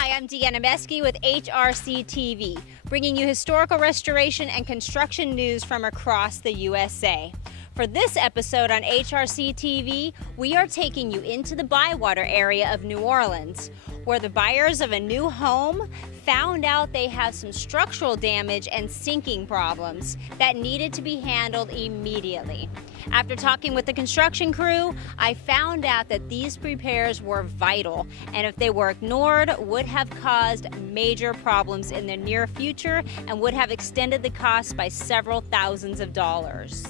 Hi, I'm Deanna Meske with HRC Tv, bringing you historical restoration and construction news from across the USA. For this episode on HRC Tv, we are taking you into the Bywater area of New Orleans, where the buyers of a new home found out they have some structural damage and sinking problems that needed to be handled immediately. After talking with the construction crew, I found out that these repairs were vital, and if they were ignored, would have caused major problems in the near future and would have extended the cost by several thousands of dollars.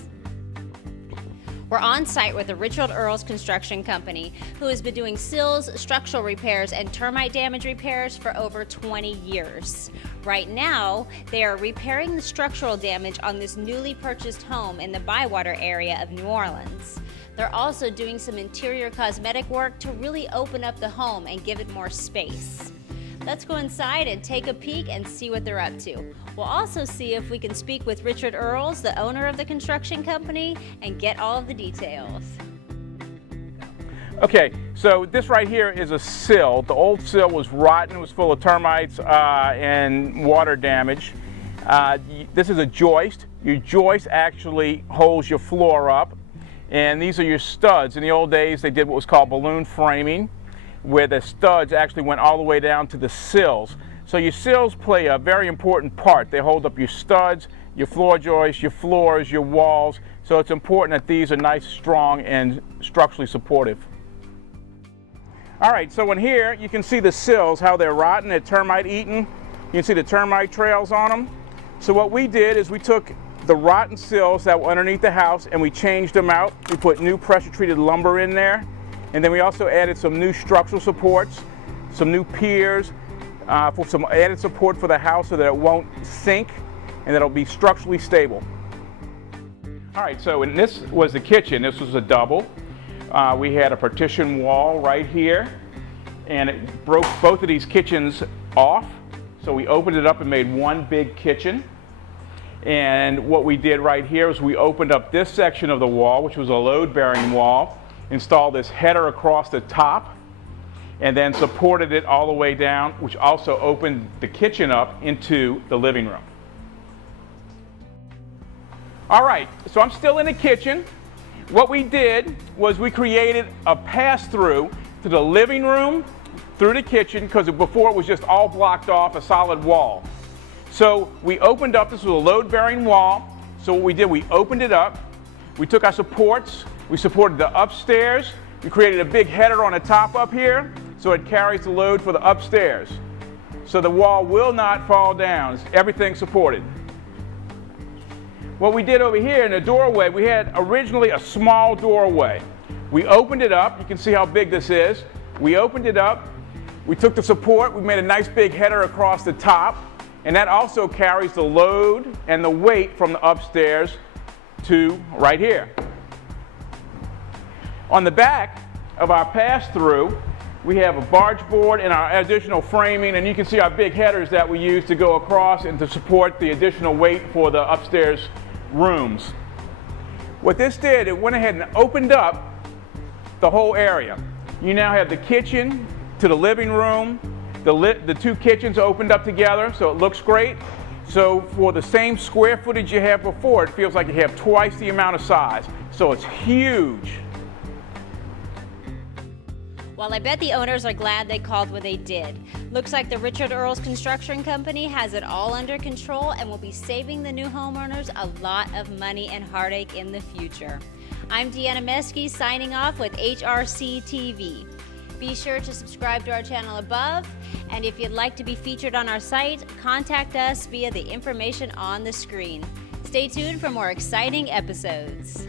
We're on site with the Richard Earls Construction Company, who has been doing sills, structural repairs, and termite damage repairs for over 20 years. Right now, they are repairing the structural damage on this newly purchased home in the Bywater area of New Orleans. They're also doing some interior cosmetic work to really open up the home and give it more space. Let's go inside and take a peek and see what they're up to. We'll also see if we can speak with Richard Earls, the owner of the construction company, and get all of the details. Okay, so this right here is a sill. The old sill was rotten, it was full of termites and water damage. This is a joist. Your joist actually holds your floor up, and these are your studs. In the old days, they did what was called balloon framing, where the studs actually went all the way down to the sills. So your sills play a very important part. They hold up your studs, your floor joists, your floors, your walls. So it's important that these are nice, strong, and structurally supportive. All right, so in here you can see the sills, how they're rotten, they're termite eaten. You can see the termite trails on them. So what we did is we took the rotten sills that were underneath the house and we changed them out. We put new pressure treated lumber in there. And then we also added some new structural supports, some new piers, for some added support for the house so that it won't sink and that it'll be structurally stable. All right, so and this was the kitchen. This was a double. We had a partition wall right here, and it broke both of these kitchens off. So we opened it up and made one big kitchen. And what we did right here is we opened up this section of the wall, which was a load-bearing wall, installed this header across the top, and then supported it all the way down, which also opened the kitchen up into the living room. All right, so I'm still in the kitchen. What we did was we created a pass-through to the living room through the kitchen, because before it was just all blocked off, a solid wall. So we opened up, this was a load-bearing wall, so what we did, we opened it up, we took our supports, we supported the upstairs. We created a big header on the top up here so it carries the load for the upstairs. So the wall will not fall down. Everything's supported. What we did over here in the doorway, we had originally a small doorway. We opened it up. You can see how big this is. We opened it up. We took the support. We made a nice big header across the top. And that also carries the load and the weight from the upstairs to right here. On the back of our pass-through, we have a barge board and our additional framing, and you can see our big headers that we use to go across and to support the additional weight for the upstairs rooms. What this did, it went ahead and opened up the whole area. You now have the kitchen to the living room. The two kitchens opened up together, so it looks great. So for the same square footage you have before, it feels like you have twice the amount of size. So it's huge. Well, I bet the owners are glad they called when they did. Looks like the Richard Earls Construction Company has it all under control and will be saving the new homeowners a lot of money and heartache in the future. I'm Deanna Meske signing off with HRC TV. Be sure to subscribe to our channel above, and if you'd like to be featured on our site, contact us via the information on the screen. Stay tuned for more exciting episodes.